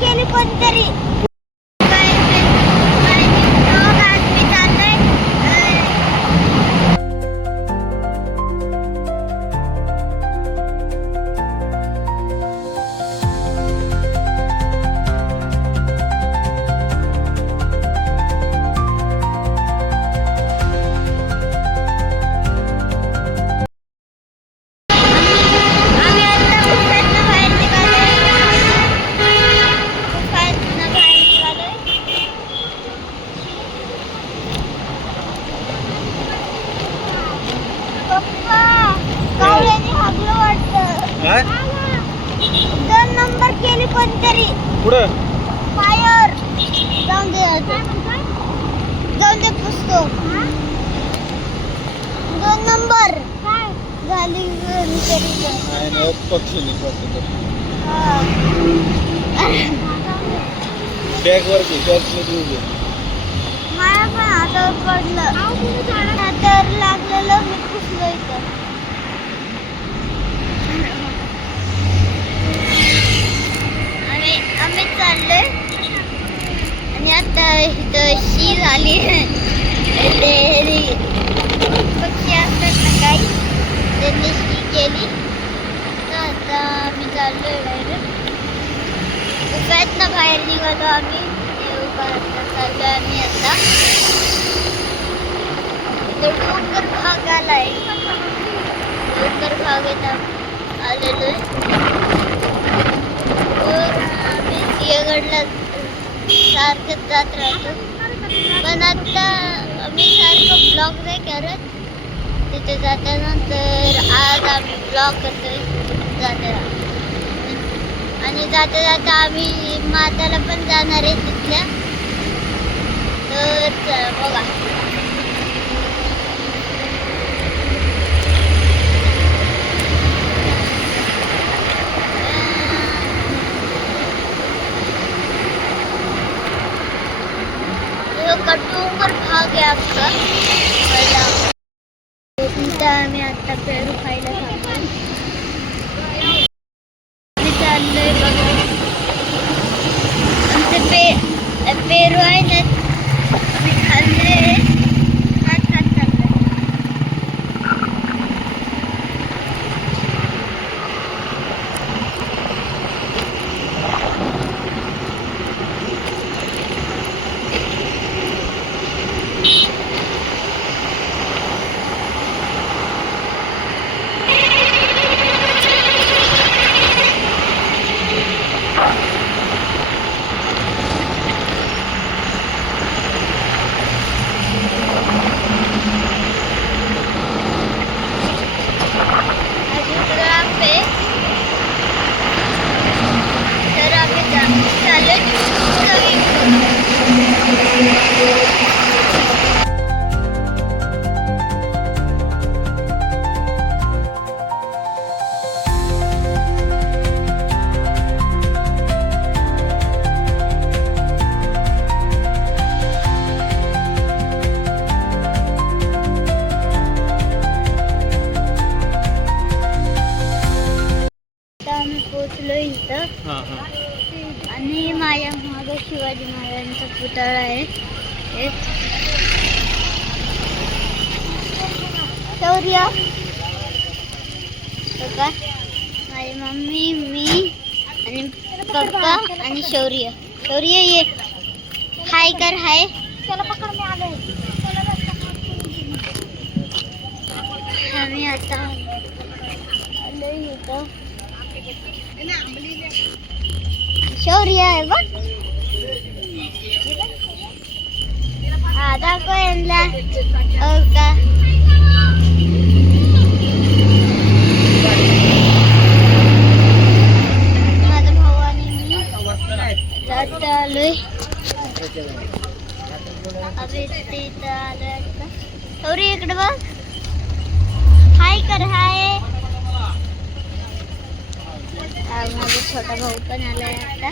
केली कोणतरी. दोन नंबर केली कोणतरी. पुढं फायर जाऊन दे पुसतो. दोन नंबर झाली पक्षी बॅग वर मला पण हातावर पडलं. हातावर लागलेलं मी पुसलो इथं. आम्ही चाललोय आणि आता इथं शी झाली. पक्षी असतात ना काही, त्यांनी शी केली. आता आम्ही चाललोय बाहेर ना बाहेर निघालो आम्ही. चाललोय आम्ही आता. डोंगर भाग आलाय. डोंगर भागात आलेलो आहे. सिंहगडला सारखं जात राहतो, पण आता आम्ही सारखं ब्लॉग नाही करत तिथे जातानंतर. आज आम्ही ब्लॉग करतोय जाता. आणि जाता जाता आम्ही माताला पण जाणार आहे तिथल्या. तर बघा डोंगर भाग आहे आमचा. तिथं आम्ही आता पेरू खायला जातो. चाललोय बघा. आमचे पेरू आहे ना, मी खाल्ले. खात चाललंय. पोचलो इथं. आणि माझ्या मागे शिवाजी महाराजांचा पुतळा आहे. शौर्य बघा, माझी मम्मी, मी आणि पप्पा आणि शौर्य. शौर्य ये, हाय कर. हाय. चला पकड, मी आलोय. आम्ही आता आलोय इथं. शौर्य आहे बघ. हा दाखव यांना. हो का, माझा भाऊ आणि मी जात आलोय. तिथं आलोय आता. शौर्य इकडे बघ, हाय कर. हाय. माझा छोटा भाऊ पण आलाय आता.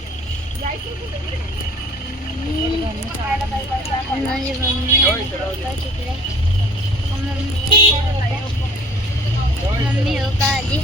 माझी मम्मी तिकडे. मम्मी हो का आली.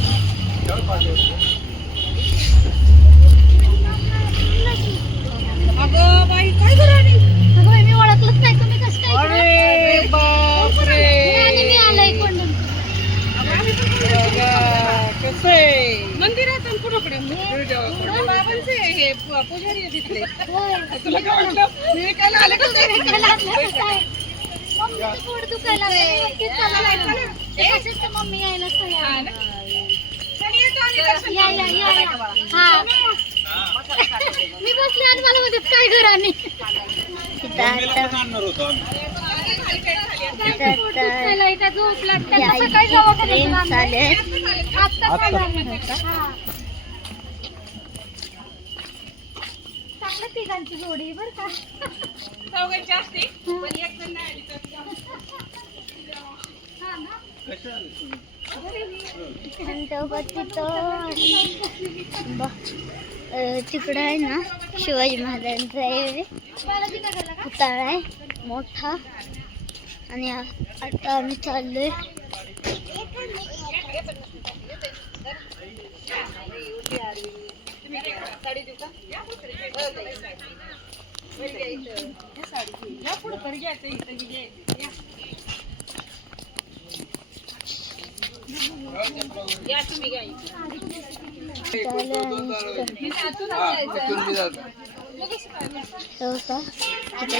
मम्मी यायला मी बसले आणि मला म्हणतात काय घराने चांगल्या तिघांची जोडी बर का चौघांची असते पण एक जण नाही तिकडं आहे ना शिवाजी महाराजांचा पुतळा आहे मोठा आणि आता आम्ही चाललोय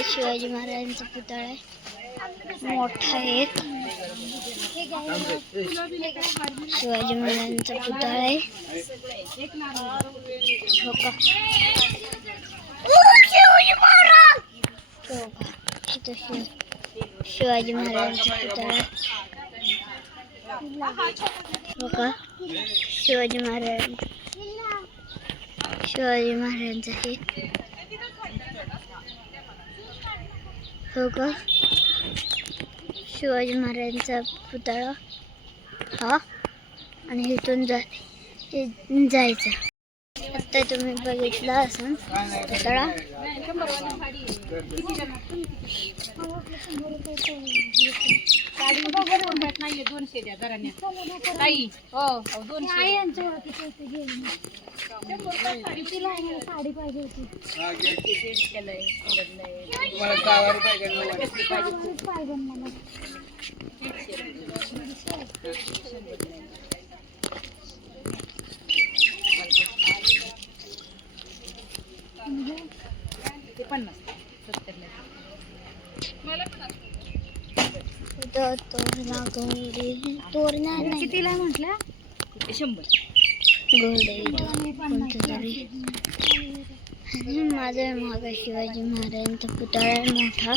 शिवाजी महाराजांचा पुतळा आहे मोठा एक शिवाजी महाराजांचा पुतळा आहे हो का शिवाजी महाराजांचा पुतळा हो का शिवाजी महाराजांचा हे हो का शिवाजी महाराजांचा पुतळा हा आणि इथून जायचं आता तुम्ही बघितला असेल पुतळा नाहीये 200 द्या घराने ताई हो 200 साडी पाहिजे होती ते 50 70 मला पण तोरणा कितीला म्हटलं 100 गोडे आणि माझ्या मागे शिवाजी महाराजांचा पुतळा आहे मोठा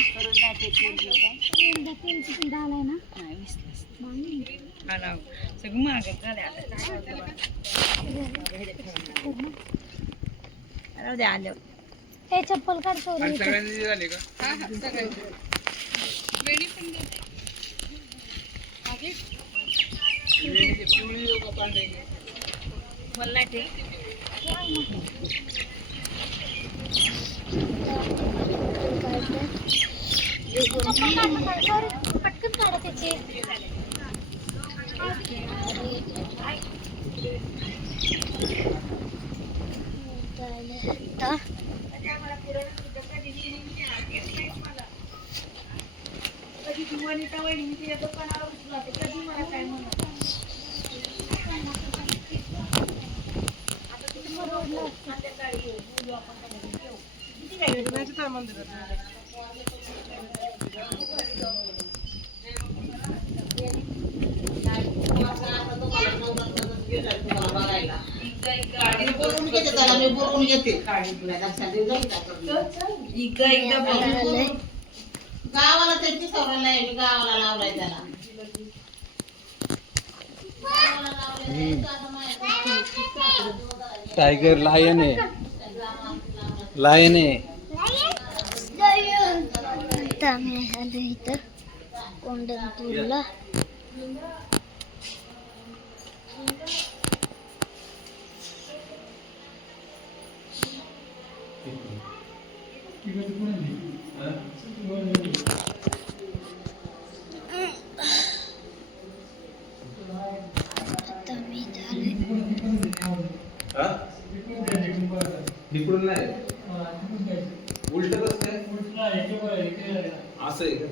सगळं महाग झालं आलं हे चप्पल काढ मला ते पटकन काढा त्याचे वनिता वहिनी मी तिच्या दुकानावर जाते कधी मला काय म्हणत आता तुम्ही रोडला संध्याकाळी बोलू आपण किती काय काय मंदिरात बोलून घेते गावाला त्यांची सवय आहे मी गावाला लावलाय त्याला टायगर लायन आहे लायन आहे आता आम्ही आलो इथं कोंडणपूरला इकडून नाही उलट कसं काय असं आहे का